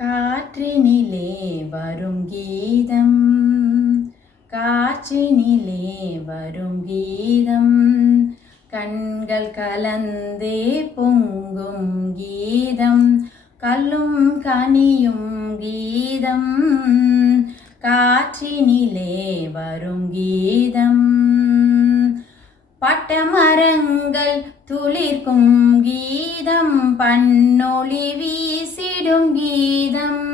காற்றினிலே வரும் கீதம், காற்றினிலே வரும் கீதம், கண்கள் கலந்தே பொங்கும் கீதம், கல்லும் கனியும் கீதம், காற்றினிலே வரும் கீதம். பட்டமரங்கள் துளிர்க்கும் கீதம், பண்ணொளி வீசிடும் கீதம்,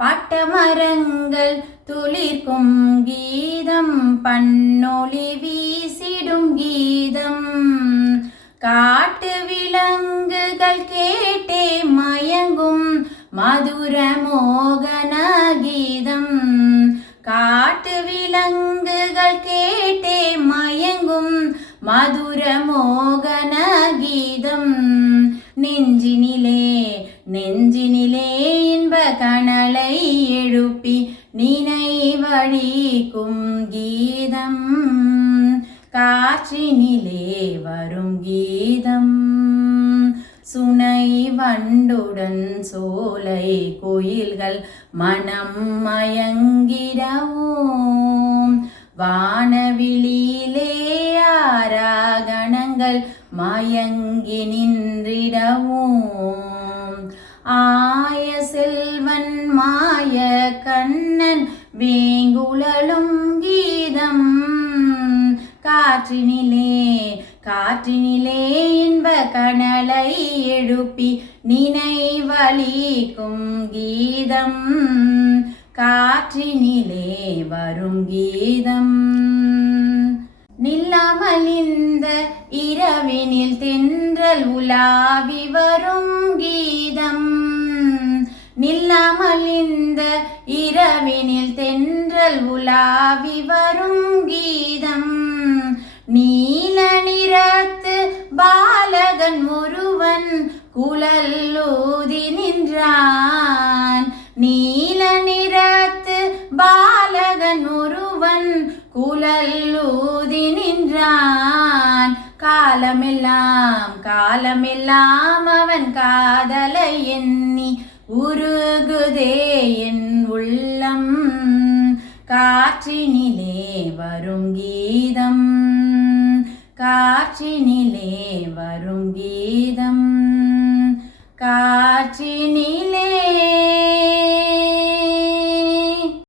பட்டமரங்கள் துளிர்க்கும் கீதம், பண்ணொளி வீசிடும் கீதம், காட்டு விலங்குகள் கேட்டே மயங்கும் மதுர மோகன கீதம், காட்டு விலங்குகள் கேட்டே மயங்கும் மதுர மோகன கீதம், நெஞ்சினிலே நெஞ்சினிலே இன்ப கனலை எழுப்பி நினைவழிக்கும் கீதம், காற்றினிலே வரும் கீதம். சுனை வண்டுடன் சோலை கோயில்கள் மனம் மயங்கிடவும், வானவிழியிலே ஆராகணங்கள் மயங்கி நின்றிடவும், ஆய செல்வன் மாய கண்ணன் வேங்குழலும் கீதம், காற்றினிலே காற்றினிலே இன்ப கனலை எழுப்பி நினைவழிக்கும் கீதம், காற்றினிலே வரும் கீதம். நில்லாமல் இந்த இரவினில் தென்றல் உலாவி வரும் கீதம், நில்லாமல் இந்த இரவினில் தென்றல் உலாவி வரும் கீதம், நீல நிறத்து பாலகன் ஒருவன் குழலூதி நின்றான், நீல நிறத்து பாலகன் ஒருவன் குழலூதி நின்றான், காலமெல்லாம் காலமெல்லாம் அவன் காதலை எண்ணி உருகுதே என் உள்ளம், காற்றினிலே வரும் கீதம், காற்றினிலே வரும் கீதம், காற்றினிலே